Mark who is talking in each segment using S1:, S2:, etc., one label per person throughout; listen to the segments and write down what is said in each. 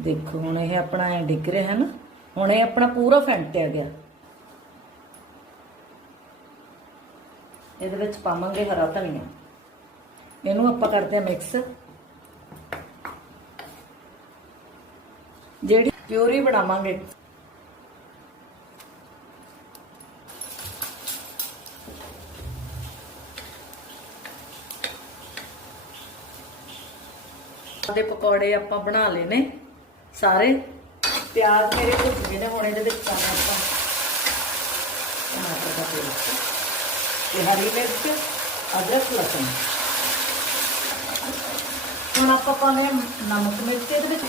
S1: ਦੇਖੋ, ਹੁਣ ਇਹ ਆਪਣਾ ਐ ਡਿੱਗ ਰਿਹਾ ਹੈ ਨਾ, ਹੁਣ ਇਹ ਆਪਣਾ ਪੂਰਾ ਫੈਂਟਿਆ ਗਿਆ। ਇਹਦੇ ਵਿੱਚ ਪਾਵਾਂਗੇ ਹਰਾ ਧਨੀਆ। ਇਹਨੂੰ ਆਪਾਂ ਕਰਦੇ ਆ ਮਿਕਸ ਜਿਹੜੀ ਪਿਊਰੀ ਬਣਾਵਾਂਗੇ। ਦੇ ਪਕੌੜੇ ਆਪਾਂ ਬਣਾ ਲਏ ਨੇ। ਸਾਰੇ ਪਿਆਜ਼ ਮੇਰੇ ਭੁੱਜ ਗਏ ਨੇ, ਹੁਣ ਇਹਦੇ ਵਿੱਚ ਪਾਣਾ ਆਪਾਂ। ਟਮਾਟਰ ਦਾ ਪੇਸਟ ਤੇ ਹਰੀ ਮਿਰਚ, ਅਦਰਕ, ਲਸਣ। ਹੁਣ ਆਪਾਂ ਪਾਣੇ ਨਮਕ ਮਿਰਚ ਇਹਦੇ ਵਿੱਚ।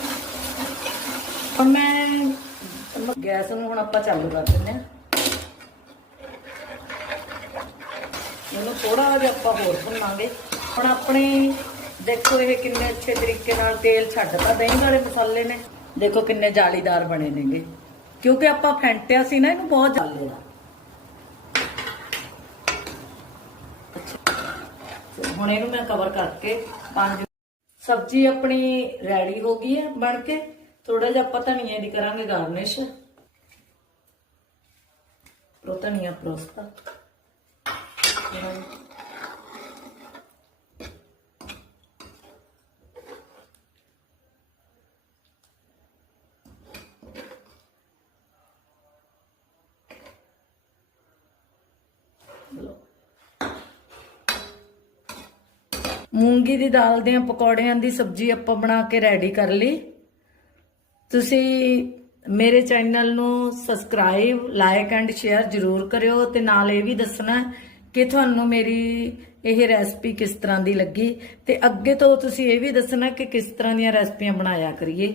S1: ਹੁਣ ਮੈਂ ਗੈਸ ਨੂੰ ਹੁਣ ਆਪਾਂ ਚਾਲੂ ਕਰ ਦਿੰਦੇ ਹਾਂ ਇਹਨੂੰ ਥੋੜਾ ਜਿਹਾ ਆਪਾਂ ਹੋਰ ਭੁੰਨਾਂਗੇ। ਹੁਣ ਆਪਣੇ ਦੇਖੋ ਇਹ ਕਿੰਨੇ ਅੱਛੇ ਤਰੀਕੇ ਨਾਲ ਤੇਲ ਛੱਡਦਾ ਦਹੀਂ ਵਾਲੇ ਮਸਾਲੇ ਨੇ। ਦੇਖੋ ਕਿੰਨੇ ਜਾਲੀਦਾਰ ਬਣੇ ਨੇਗੇ। ਕਿਉਂਕਿ ਆਪਾਂ ਫੈਂਟਿਆ ਸੀ ਨਾ, ਇਹਨੂੰ ਬਹੁਤ ਜਾਲੇ ਦਾ ਹੁਣ ਇਹਨੂੰ ਮੈਂ ਕਵਰ ਕਰਕੇ ਪੰਜ ਸਬਜ਼ੀ ਆਪਣੀ ਰੈਡੀ ਹੋ ਗਈ ਹੈ ਬਣ ਕੇ। ਥੋੜਾ ਜਿਹਾ ਆਪਾਂ ਧਨੀਏ ਦੀ ਕਰਾਂਗੇ ਗਾਰਨਿਸ਼। ਪ੍ਰੋ ਧਨੀਆ ਪਰੋਸਤਾ। ਮੂੰਗੀ ਦੀ ਦਾਲ ਦੇ ਪਕੌੜਿਆਂ ਦੀ ਸਬਜ਼ੀ ਆਪਾਂ ਬਣਾ ਕੇ ਰੈਡੀ ਕਰ ਲਈ। ਤੁਸੀਂ ਮੇਰੇ ਚੈਨਲ ਨੂੰ ਸਬਸਕ੍ਰਾਈਬ ਲਾਈਕ ਐਂਡ ਸ਼ੇਅਰ ਜਰੂਰ ਕਰਿਓ ਤੇ ਨਾਲ ਇਹ ਵੀ ਦੱਸਣਾ ਕਿ ਤੁਹਾਨੂੰ ਮੇਰੀ ਇਹ ਰੈਸਪੀ ਕਿਸ ਤਰ੍ਹਾਂ ਦੀ ਲੱਗੀ ਤੇ ਅੱਗੇ ਤੋਂ ਤੁਸੀਂ ਇਹ ਵੀ ਦੱਸਣਾ ਕਿ ਕਿਸ ਤਰ੍ਹਾਂ ਦੀਆਂ ਰੈਸਪੀਆਂ ਬਣਾਇਆ ਕਰੀਏ।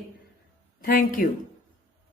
S1: Thank you